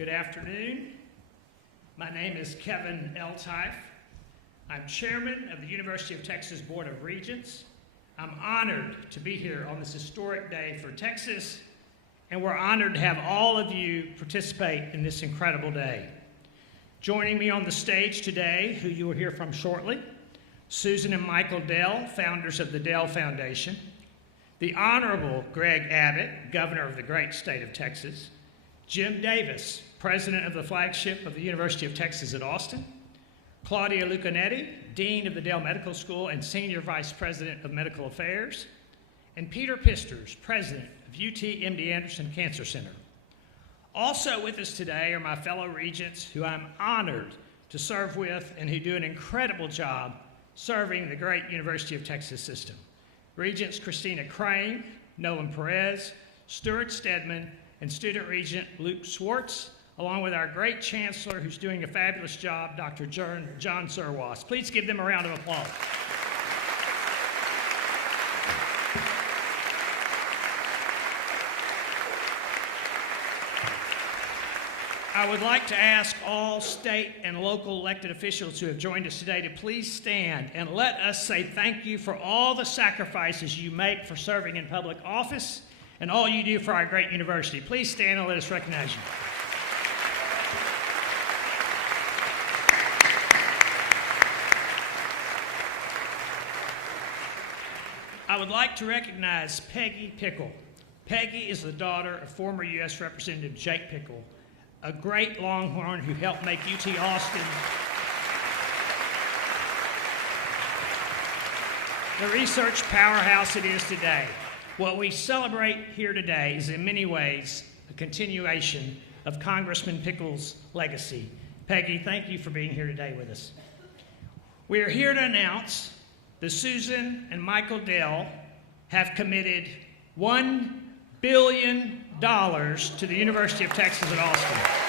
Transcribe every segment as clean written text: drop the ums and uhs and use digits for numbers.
Good afternoon. My name is Kevin Eltife. I'm chairman of the University of Texas Board of Regents. I'm honored to be here on this historic day for Texas, and we're honored to have all of you participate in this incredible day. Joining me on the stage today, who you will hear from shortly, Susan and Michael Dell, founders of the Dell Foundation, the Honorable Greg Abbott, governor of the great state of Texas, Jim Davis, president of the flagship of the University of Texas at Austin, Claudia Lucanetti, dean of the Dell Medical School and senior vice president of medical affairs, and Peter Pisters, president of UT MD Anderson Cancer Center. Also with us today are my fellow regents who I'm honored to serve with and who do an incredible job serving the great University of Texas system. Regents Christina Crane, Nolan Perez, Stuart Stedman, and student regent Luke Swartz, along with our great chancellor who's doing a fabulous job, Dr. John Serwas. Please give them a round of applause. I would like to ask all state and local elected officials who have joined us today to please stand and let us say thank you for all the sacrifices you make for serving in public office and all you do for our great university. Please stand and let us recognize you. I would like to recognize Peggy Pickle. Peggy is the daughter of former U.S. Representative Jake Pickle, a great Longhorn who helped make UT Austin the research powerhouse it is today. What we celebrate here today is in many ways a continuation of Congressman Pickle's legacy. Peggy, thank you for being here today with us. We are here to announce that Susan and Michael Dell have committed $1 billion to the University of Texas at Austin.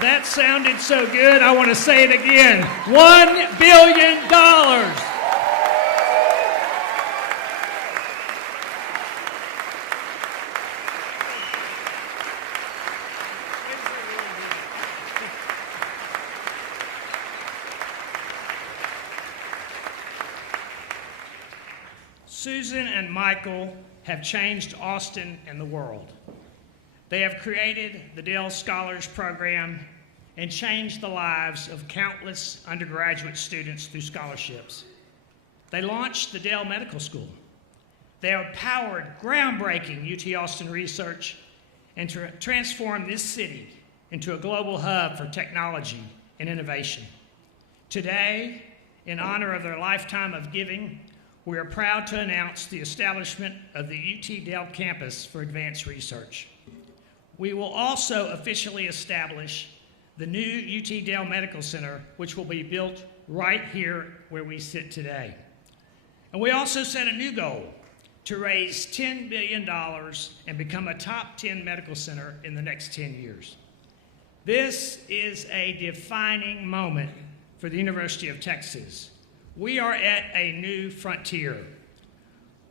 That sounded so good, I want to say it again. $1 billion. Susan and Michael have changed Austin and the world. They have created the Dell Scholars Program and changed the lives of countless undergraduate students through scholarships. They launched the Dell Medical School. They have powered groundbreaking UT Austin research and transformed this city into a global hub for technology and innovation. Today, in honor of their lifetime of giving, we are proud to announce the establishment of the UT Dell Campus for Advanced Research. We will also officially establish the new UT Dell Medical Center, which will be built right here where we sit today. And we also set a new goal to raise $10 billion and become a top 10 medical center in the next 10 years. This is a defining moment for the University of Texas. We are at a new frontier.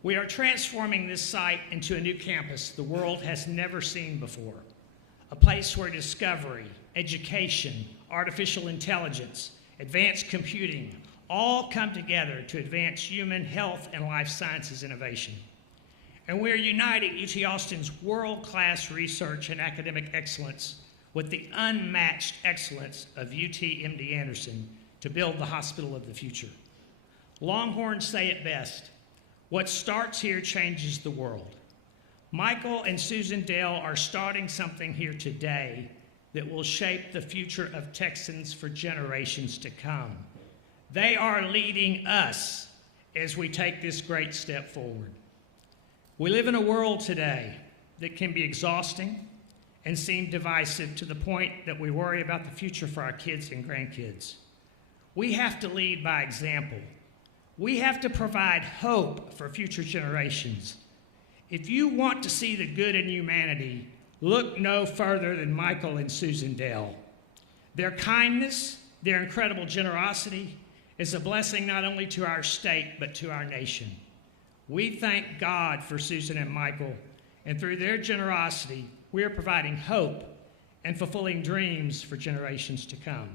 We are transforming this site into a new campus the world has never seen before, a place where discovery, education, artificial intelligence, advanced computing all come together to advance human health and life sciences innovation. And we're uniting UT Austin's world-class research and academic excellence with the unmatched excellence of UT MD Anderson to build the hospital of the future. Longhorns say it best: what starts here changes the world. Michael and Susan Dell are starting something here today that will shape the future of Texans for generations to come. They are leading us as we take this great step forward. We live in a world today that can be exhausting and seem divisive to the point that we worry about the future for our kids and grandkids. We have to lead by example. We have to provide hope for future generations. If you want to see the good in humanity, look no further than Michael and Susan Dell. Their kindness, their incredible generosity is a blessing not only to our state, but to our nation. We thank God for Susan and Michael, and through their generosity, we are providing hope and fulfilling dreams for generations to come.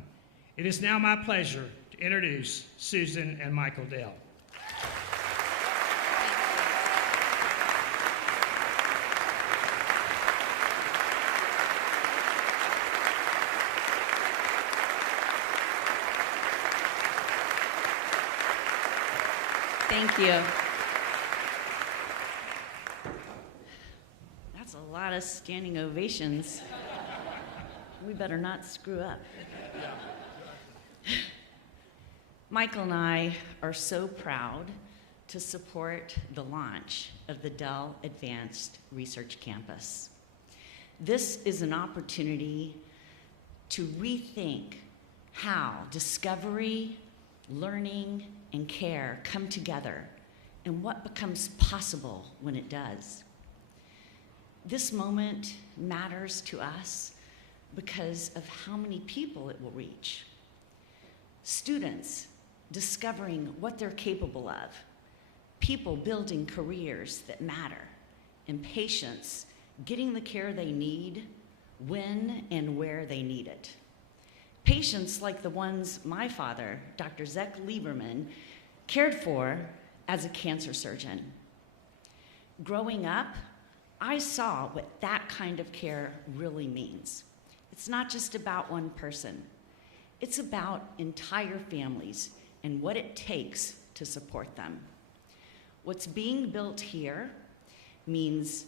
It is now my pleasure to introduce Susan and Michael Dell. Thank you. That's a lot of standing ovations. We better not screw up. Michael and I are so proud to support the launch of the Dell Advanced Research Campus. This is an opportunity to rethink how discovery, learning, and care come together and what becomes possible when it does. This moment matters to us because of how many people it will reach. Students discovering what they're capable of, people building careers that matter, and patients getting the care they need when and where they need it. Patients like the ones my father, Dr. Zach Lieberman, cared for as a cancer surgeon. Growing up, I saw what that kind of care really means. It's not just about one person. It's about entire families and what it takes to support them. What's being built here means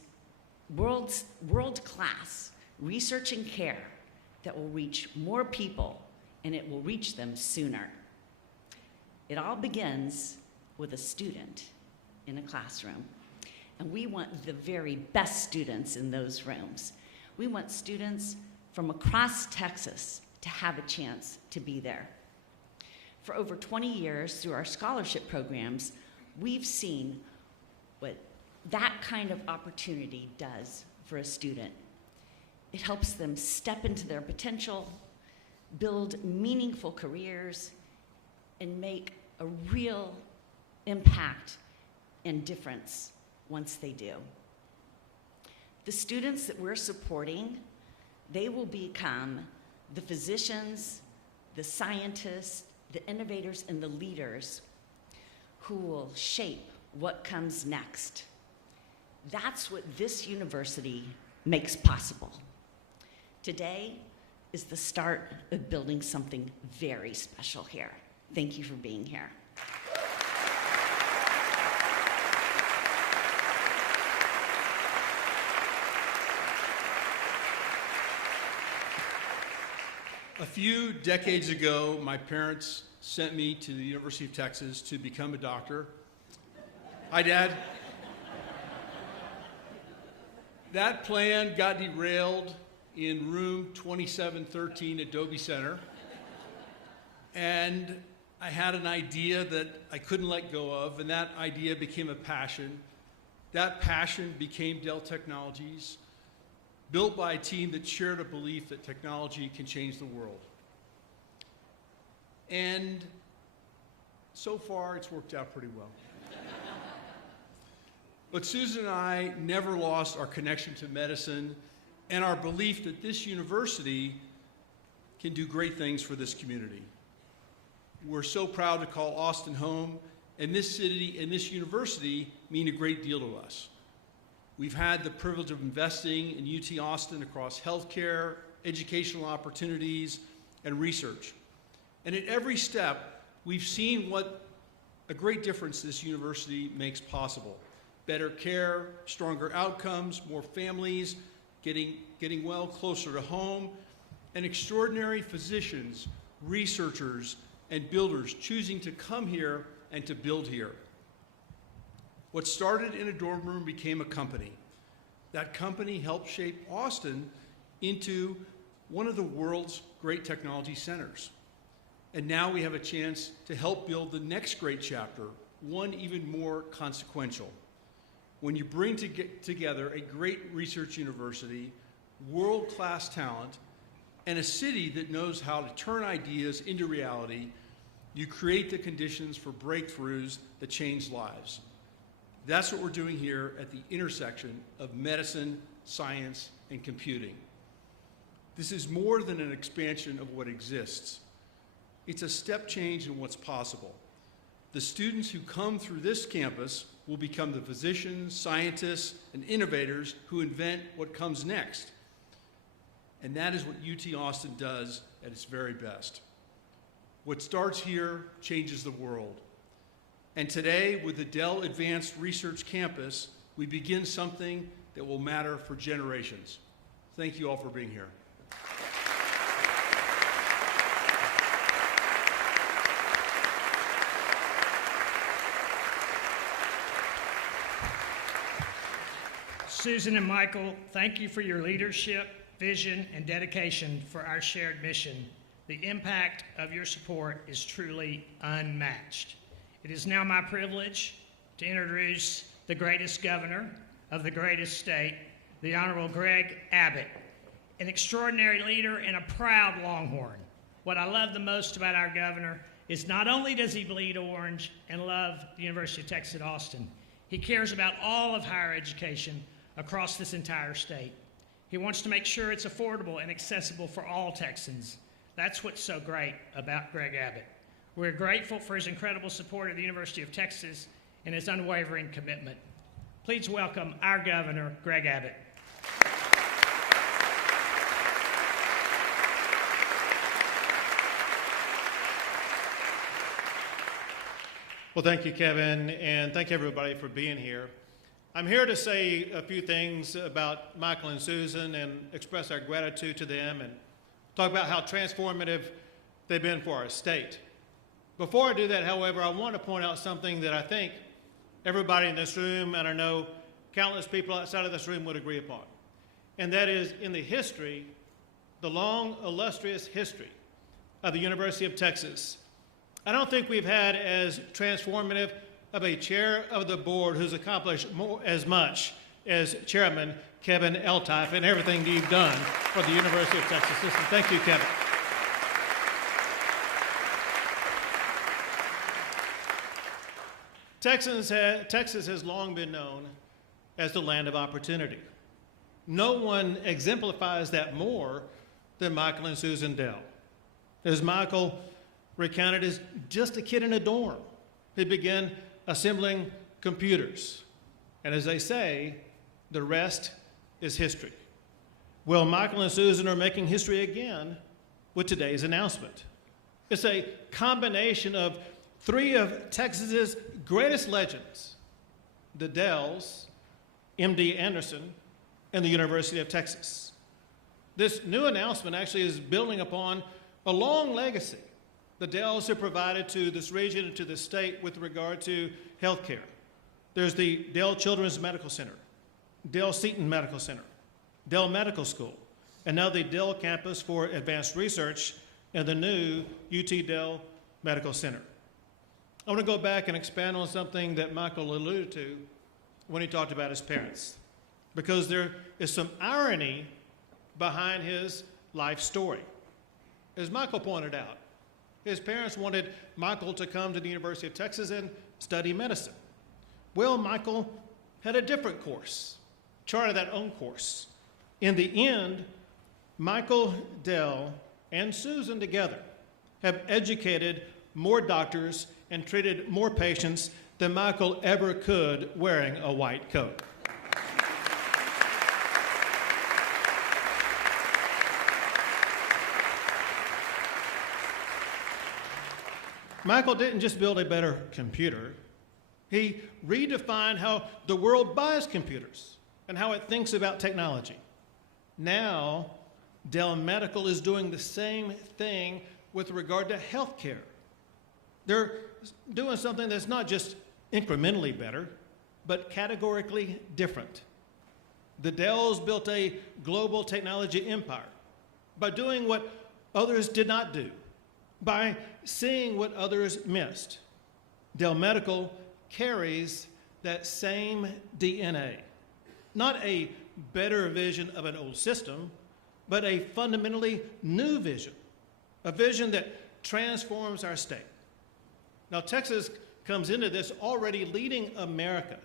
world-class research and care that will reach more people, and it will reach them sooner. It all begins with a student in a classroom, and we want the very best students in those rooms. We want students from across Texas to have a chance to be there. For over 20 years, through our scholarship programs, we've seen what that kind of opportunity does for a student. It helps them step into their potential, build meaningful careers, and make a real impact and difference once they do. The students that we're supporting, they will become the physicians, the scientists, the innovators, and the leaders who will shape what comes next. That's what this university makes possible. Today is the start of building something very special here. Thank you for being here. A few decades ago, my parents sent me to the University of Texas to become a doctor. Hi, Dad. That plan got derailed in room 2713 at Adobe Center. And I had an idea that I couldn't let go of, and that idea became a passion. That passion became Dell Technologies, built by a team that shared a belief that technology can change the world. And so far, it's worked out pretty well. But Susan and I never lost our connection to medicine and our belief that this university can do great things for this community. We're so proud to call Austin home, and this city and this university mean a great deal to us. We've had the privilege of investing in UT Austin across healthcare, educational opportunities, and research. And at every step, we've seen what a great difference this university makes possible. Better care, stronger outcomes, more families, getting well closer to home, and extraordinary physicians, researchers, and builders choosing to come here and to build here. What started in a dorm room became a company. That company helped shape Austin into one of the world's great technology centers. And now we have a chance to help build the next great chapter, one even more consequential. When you bring together a great research university, world-class talent, and a city that knows how to turn ideas into reality, you create the conditions for breakthroughs that change lives. That's what we're doing here at the intersection of medicine, science, and computing. This is more than an expansion of what exists. It's a step change in what's possible. The students who come through this campus will become the physicians, scientists, and innovators who invent what comes next. And that is what UT Austin does at its very best. What starts here changes the world. And today, with the Dell Advanced Research Campus, we begin something that will matter for generations. Thank you all for being here. Susan and Michael, thank you for your leadership, vision, and dedication for our shared mission. The impact of your support is truly unmatched. It is now my privilege to introduce the greatest governor of the greatest state, the Honorable Greg Abbott, an extraordinary leader and a proud Longhorn. What I love the most about our governor is not only does he bleed orange and love the University of Texas at Austin, he cares about all of higher education across this entire state. He wants to make sure it's affordable and accessible for all Texans. That's what's so great about Greg Abbott. We're grateful for his incredible support of the University of Texas and his unwavering commitment. Please welcome our governor, Greg Abbott. Well, thank you, Kevin, and thank everybody for being here. I'm here to say a few things about Michael and Susan and express our gratitude to them and talk about how transformative they've been for our state. Before I do that, however, I want to point out something that I think everybody in this room, and I know countless people outside of this room would agree upon, and that is in the history, the long, illustrious history of the University of Texas, I don't think we've had as transformative of a chair of the board who's accomplished as much as Chairman Kevin Eltife and everything that you've done for the University of Texas system. Thank you, Kevin. Texas has long been known as the land of opportunity. No one exemplifies that more than Michael and Susan Dell. As Michael recounted as just a kid in a dorm, he began assembling computers. And as they say, the rest is history. Well, Michael and Susan are making history again with today's announcement. It's a combination of three of Texas's greatest legends, the Dells, MD Anderson, and the University of Texas. This new announcement actually is building upon a long legacy the Dells have provided to this region and to the state with regard to health care. There's the Dell Children's Medical Center, Dell Seton Medical Center, Dell Medical School, and now the Dell Campus for Advanced Research and the new UT Dell Medical Center. I want to go back and expand on something that Michael alluded to when he talked about his parents, because there is some irony behind his life story. As Michael pointed out, his parents wanted Michael to come to the University of Texas and study medicine. Well, Michael had a different course, charted that own course. In the end, Michael, Dell, and Susan together have educated more doctors and treated more patients than Michael ever could wearing a white coat. Michael didn't just build a better computer. He redefined how the world buys computers and how it thinks about technology. Now, Dell Medical is doing the same thing with regard to healthcare. They're doing something that's not just incrementally better, but categorically different. The Dells built a global technology empire by doing what others did not do, by seeing what others missed. Dell Medical carries that same DNA, not a better vision of an old system, but a fundamentally new vision, a vision that transforms our state. Now, Texas comes into this already leading America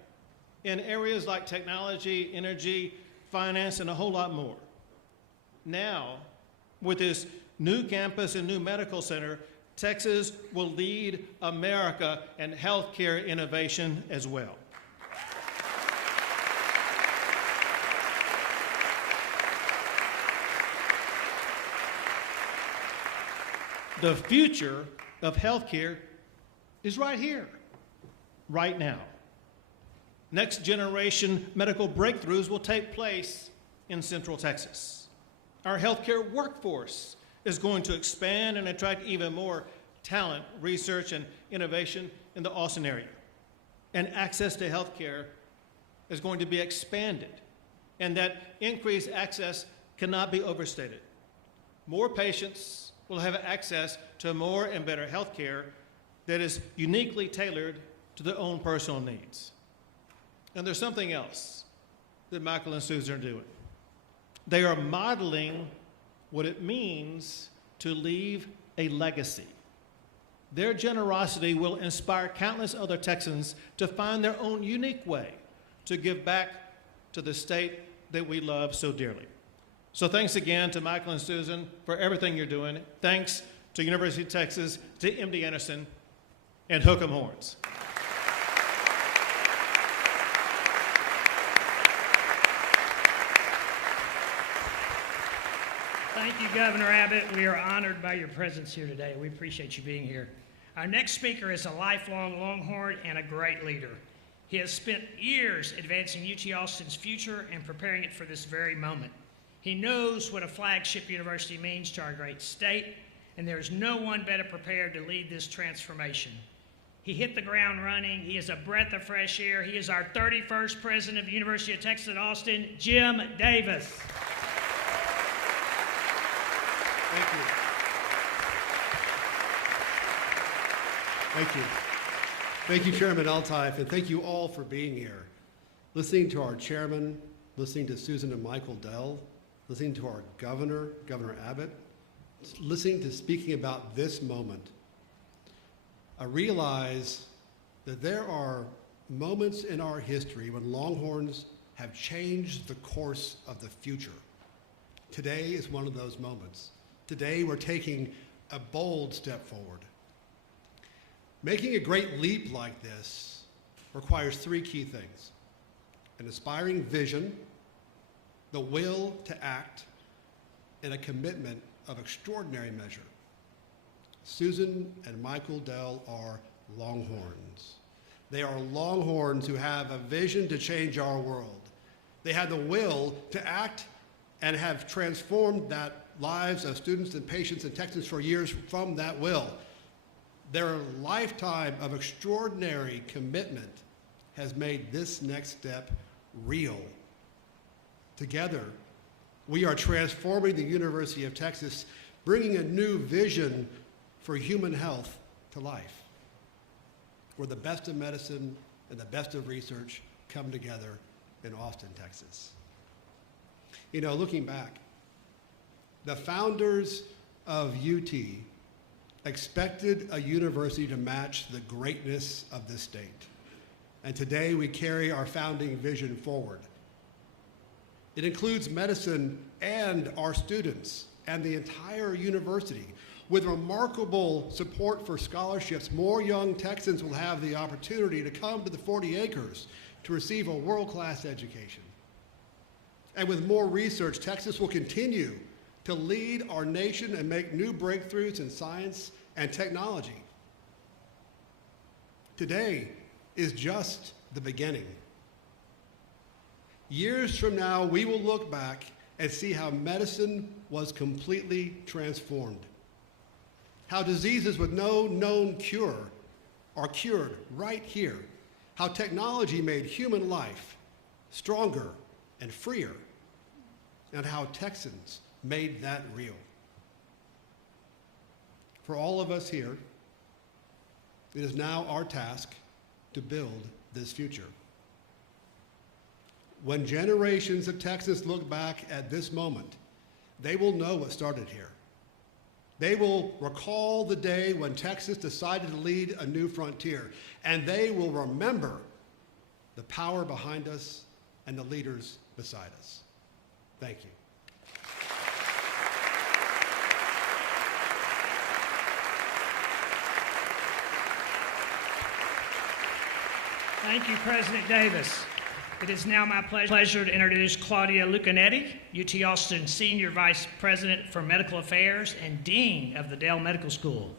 in areas like technology, energy, finance, and a whole lot more. Now, with this new campus and new medical center, Texas will lead America in healthcare innovation as well. The future of healthcare is right here, right now. Next generation medical breakthroughs will take place in Central Texas. Our healthcare workforce is going to expand and attract even more talent, research, and innovation in the Austin area. And access to healthcare is going to be expanded, and that increased access cannot be overstated. More patients will have access to more and better health care that is uniquely tailored to their own personal needs. And there's something else that Michael and Susan are doing. They are modeling what it means to leave a legacy. Their generosity will inspire countless other Texans to find their own unique way to give back to the state that we love so dearly. So thanks again to Michael and Susan for everything you're doing. Thanks to University of Texas, to MD Anderson, and Hook 'em Horns. Thank you, Governor Abbott. We are honored by your presence here today. We appreciate you being here. Our next speaker is a lifelong Longhorn and a great leader. He has spent years advancing UT Austin's future and preparing it for this very moment. He knows what a flagship university means to our great state, and there's no one better prepared to lead this transformation. He hit the ground running. He is a breath of fresh air. He is our 31st president of the University of Texas at Austin, Jim Davis. Thank you. Thank you. Thank you, Chairman Altife, and thank you all for being here. Listening to our chairman, listening to Susan and Michael Dell, listening to our governor, Governor Abbott, listening to speaking about this moment, I realize that there are moments in our history when Longhorns have changed the course of the future. Today is one of those moments. Today we're taking a bold step forward. Making a great leap like this requires three key things: an aspiring vision, the will to act, and a commitment of extraordinary measure. Susan and Michael Dell are Longhorns. They are Longhorns who have a vision to change our world. They have the will to act and have transformed that lives of students and patients in Texas for years from that will. Their lifetime of extraordinary commitment has made this next step real. Together, we are transforming the University of Texas, bringing a new vision for human health to life, where the best of medicine and the best of research come together in Austin, Texas. You know, looking back, the founders of UT expected a university to match the greatness of this state. And today we carry our founding vision forward. It includes medicine and our students and the entire university. With remarkable support for scholarships, more young Texans will have the opportunity to come to the 40 acres to receive a world-class education. And with more research, Texas will continue to lead our nation and make new breakthroughs in science and technology. Today is just the beginning. Years from now, we will look back and see how medicine was completely transformed. How diseases with no known cure are cured right here. How technology made human life stronger and freer. And how Texans made that real. For all of us here, it is now our task to build this future. When generations of Texans look back at this moment, they will know what started here. They will recall the day when Texas decided to lead a new frontier, and they will remember the power behind us and the leaders beside us. Thank you. Thank you, President Davis. It is now my pleasure to introduce Claudia Lucanetti, UT Austin Senior Vice President for Medical Affairs and Dean of the Dell Medical School.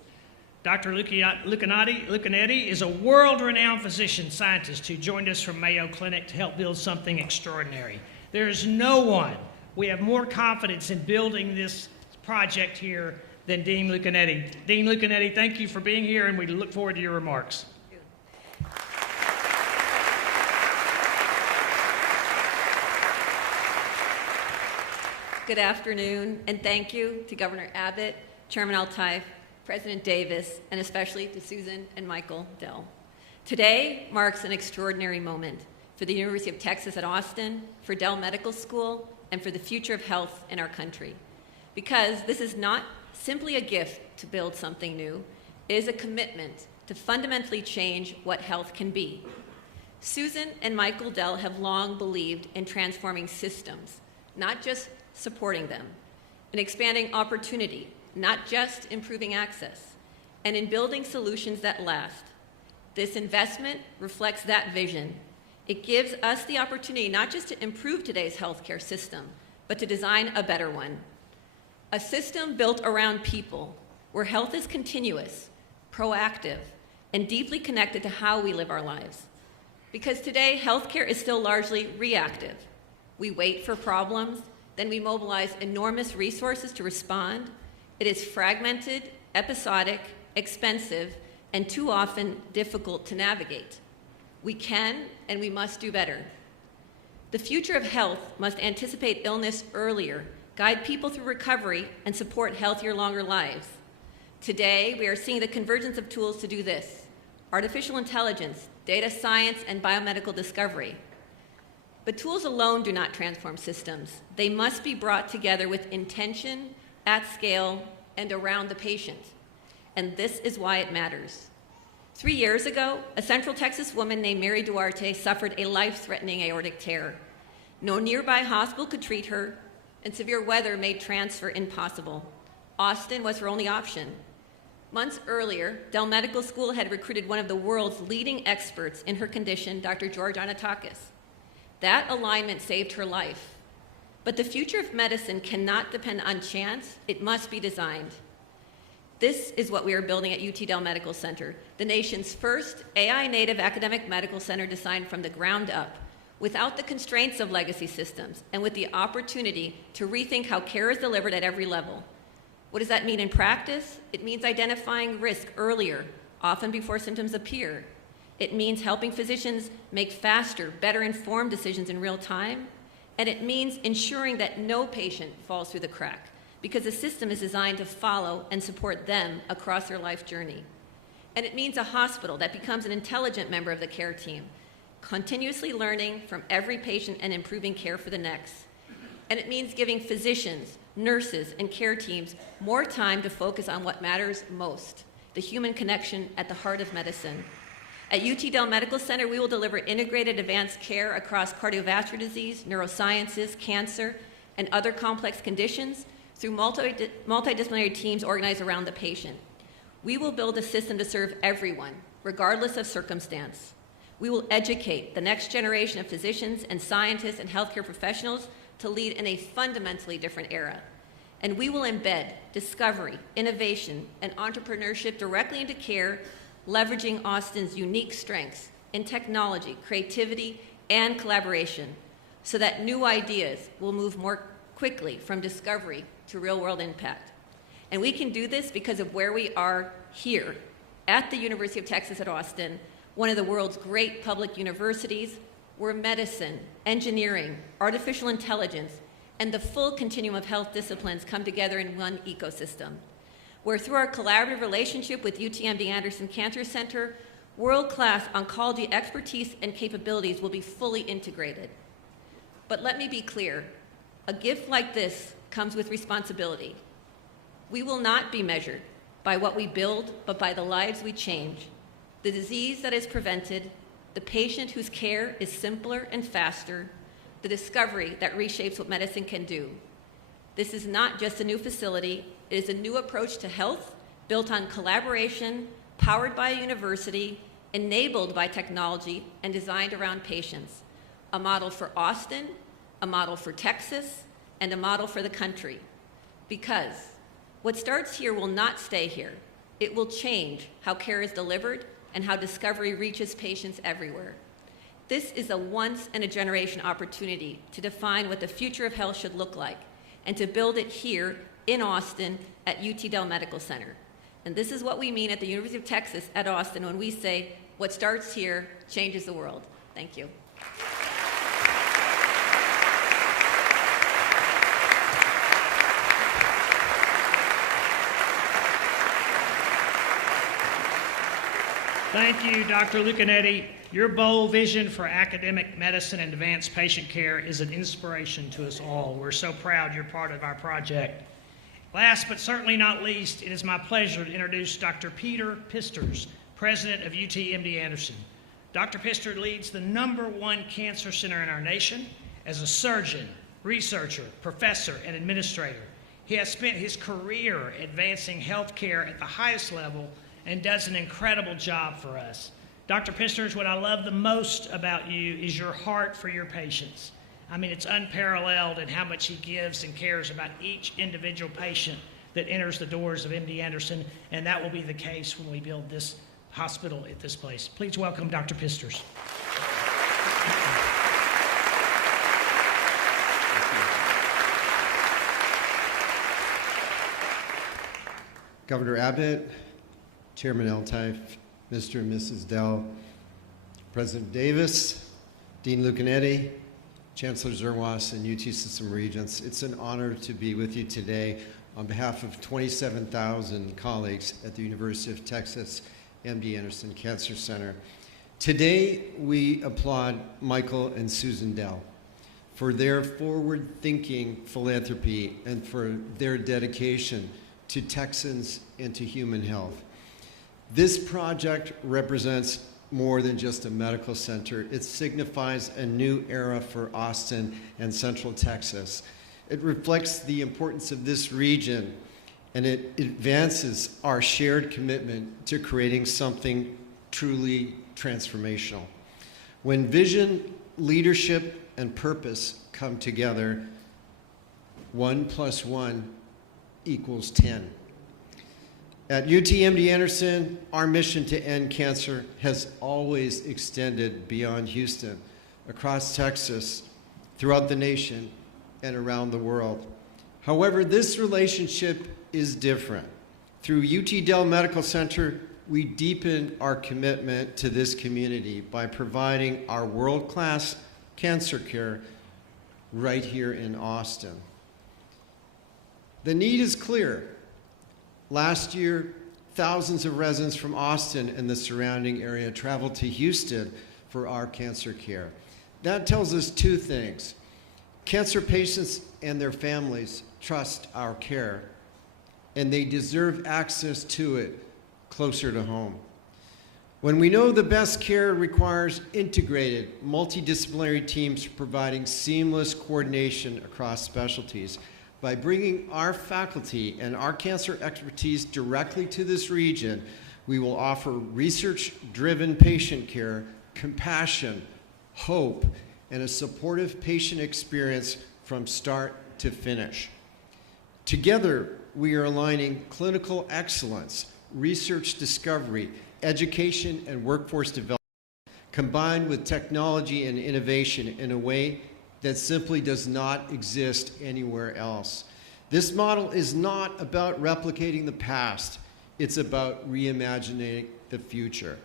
Dr. Lucanetti is a world-renowned physician scientist who joined us from Mayo Clinic to help build something extraordinary. There is no one we have more confidence in building this project here than Dean Lucanetti. Dean Lucanetti, thank you for being here, and we look forward to your remarks. Good afternoon, and thank you to Governor Abbott, Chairman Altife, President Davis, and especially to Susan and Michael Dell. Today marks an extraordinary moment for the University of Texas at Austin, for Dell Medical School, and for the future of health in our country. Because this is not simply a gift to build something new, it is a commitment to fundamentally change what health can be. Susan and Michael Dell have long believed in transforming systems, not just supporting them, in expanding opportunity, not just improving access, and in building solutions that last. This investment reflects that vision. It gives us the opportunity not just to improve today's healthcare system, but to design a better one. A system built around people, where health is continuous, proactive, and deeply connected to how we live our lives. Because today, healthcare is still largely reactive. We wait for problems, then we mobilize enormous resources to respond. It is fragmented, episodic, expensive, and too often difficult to navigate. We can and we must do better. The future of health must anticipate illness earlier, guide people through recovery, and support healthier, longer lives. Today, we are seeing the convergence of tools to do this: artificial intelligence, data science, and biomedical discovery. But tools alone do not transform systems. They must be brought together with intention, at scale, and around the patient. And this is why it matters. 3 years ago, a Central Texas woman named Mary Duarte suffered a life-threatening aortic tear. No nearby hospital could treat her, and severe weather made transfer impossible. Austin was her only option. Months earlier, Dell Medical School had recruited one of the world's leading experts in her condition, Dr. George Anatakis. That alignment saved her life. But the future of medicine cannot depend on chance. It must be designed. This is what we are building at UT Dell Medical Center, the nation's first AI-native academic medical center designed from the ground up, without the constraints of legacy systems, and with the opportunity to rethink how care is delivered at every level. What does that mean in practice? It means identifying risk earlier, often before symptoms appear. It means helping physicians make faster, better informed decisions in real time. And it means ensuring that no patient falls through the crack, because the system is designed to follow and support them across their life journey. And it means a hospital that becomes an intelligent member of the care team, continuously learning from every patient and improving care for the next. And it means giving physicians, nurses, and care teams more time to focus on what matters most, the human connection at the heart of medicine. At UT Dell Medical Center, we will deliver integrated advanced care across cardiovascular disease, neurosciences, cancer, and other complex conditions through multidisciplinary teams organized around the patient. We will build a system to serve everyone, regardless of circumstance. We will educate the next generation of physicians and scientists and healthcare professionals to lead in a fundamentally different era. And we will embed discovery, innovation, and entrepreneurship directly into care, leveraging Austin's unique strengths in technology, creativity, and collaboration, so that new ideas will move more quickly from discovery to real-world impact. And we can do this because of where we are here at the University of Texas at Austin, one of the world's great public universities, where medicine, engineering, artificial intelligence, and the full continuum of health disciplines come together in one ecosystem, where through our collaborative relationship with UTMB Anderson Cancer Center, world-class oncology expertise and capabilities will be fully integrated. But let me be clear, a gift like this comes with responsibility. We will not be measured by what we build, but by the lives we change, the disease that is prevented, the patient whose care is simpler and faster, the discovery that reshapes what medicine can do. This is not just a new facility, it is a new approach to health built on collaboration, powered by a university, enabled by technology, and designed around patients. A model for Austin, a model for Texas, and a model for the country. Because what starts here will not stay here. It will change how care is delivered and how discovery reaches patients everywhere. This is a once-in-a-generation opportunity to define what the future of health should look like and to build it here in Austin at UT Dell Medical Center. And this is what we mean at the University of Texas at Austin when we say, what starts here changes the world. Thank you. Thank you, Dr. Lucanetti. Your bold vision for academic medicine and advanced patient care is an inspiration to us all. We're so proud you're part of our project. Last but certainly not least, it is my pleasure to introduce Dr. Peter Pisters, president of UTMD Anderson. Dr. Pisters leads the #1 cancer center in our nation as a surgeon, researcher, professor, and administrator. He has spent his career advancing healthcare at the highest level and does an incredible job for us. Dr. Pisters, what I love the most about you is your heart for your patients. I mean, it's unparalleled in how much he gives and cares about each individual patient that enters the doors of MD Anderson, and that will be the case when we build this hospital at this place. Please welcome Dr. Pisters. Governor Abbott, Chairman Eltife, Mr. and Mrs. Dell, President Davis, Dean Lucanetti, Chancellor Zerwas, and UT System Regents. It's an honor to be with you today on behalf of 27,000 colleagues at the University of Texas MD Anderson Cancer Center. Today, we applaud Michael and Susan Dell for their forward-thinking philanthropy and for their dedication to Texans and to human health. This project represents more than just a medical center. It signifies a new era for Austin and Central Texas. It reflects the importance of this region, and it advances our shared commitment to creating something truly transformational. When vision, leadership, and purpose come together, 1 + 1 = 10. At UTMD Anderson, our mission to end cancer has always extended beyond Houston, across Texas, throughout the nation, and around the world. However, this relationship is different. Through UT Dell Medical Center, we deepen our commitment to this community by providing our world-class cancer care right here in Austin. The need is clear. Last year, thousands of residents from Austin and the surrounding area traveled to Houston for our cancer care. That tells us two things. Cancer patients and their families trust our care, and they deserve access to it closer to home. When we know the best care requires integrated, multidisciplinary teams providing seamless coordination across specialties, by bringing our faculty and our cancer expertise directly to this region, we will offer research-driven patient care, compassion, hope, and a supportive patient experience from start to finish. Together, we are aligning clinical excellence, research discovery, education, and workforce development, combined with technology and innovation in a way that simply does not exist anywhere else. This model is not about replicating the past. It's about reimagining the future.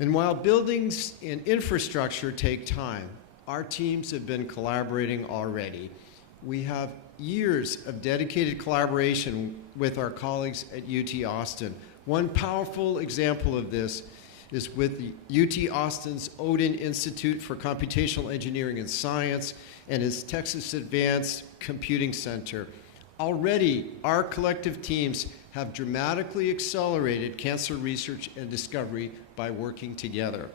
And while buildings and infrastructure take time, our teams have been collaborating already. We have years of dedicated collaboration with our colleagues at UT Austin. One powerful example of this is with the UT Austin's Odin Institute for Computational Engineering and Science and its Texas Advanced Computing Center. Already, our collective teams have dramatically accelerated cancer research and discovery by working together.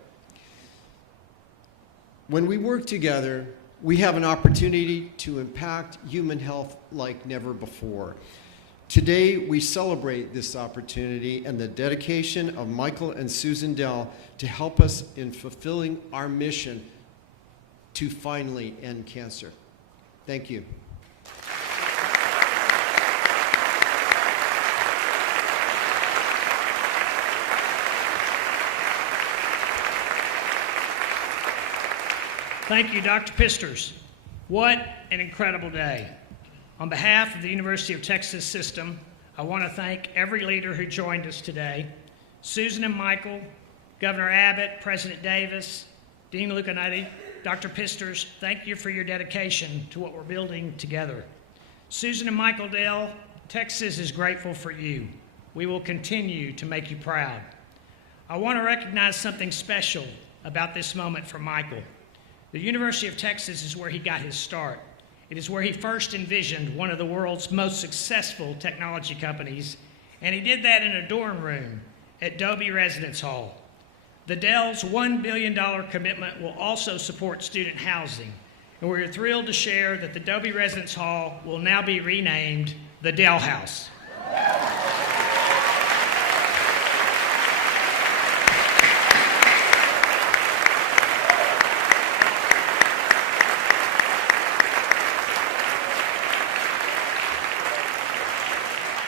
When we work together, we have an opportunity to impact human health like never before. Today, we celebrate this opportunity and the dedication of Michael and Susan Dell to help us in fulfilling our mission to finally end cancer. Thank you. Thank you, Dr. Pisters. What an incredible day. On behalf of the University of Texas system, I want to thank every leader who joined us today. Susan and Michael, Governor Abbott, President Davis, Dean Lucanetti, Dr. Pisters, thank you for your dedication to what we're building together. Susan and Michael Dell, Texas is grateful for you. We will continue to make you proud. I want to recognize something special about this moment for Michael. The University of Texas is where he got his start. It is where he first envisioned one of the world's most successful technology companies, and he did that in a dorm room at Dobie Residence Hall. The Dell's $1 billion commitment will also support student housing, and we're thrilled to share that the Dobie Residence Hall will now be renamed the Dell House.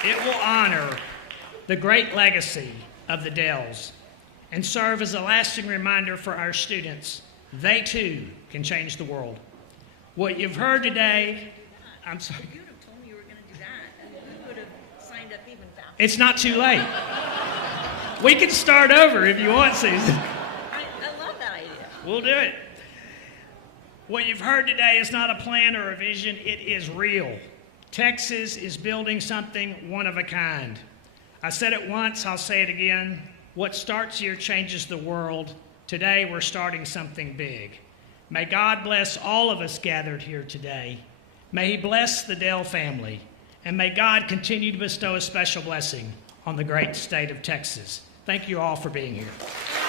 It will honor the great legacy of the Dells and serve as a lasting reminder for our students. They too can change the world. What you've heard today, I'm sorry. You would have told me you were going to do that. We would have signed up even faster. It's not too late. We can start over if you want, Susan. I love that idea. We'll do it. What you've heard today is not a plan or a vision, it is real. Texas is building something one of a kind. I said it once, I'll say it again. What starts here changes the world. Today, we're starting something big. May God bless all of us gathered here today. May He bless the Dell family. And may God continue to bestow a special blessing on the great state of Texas. Thank you all for being here.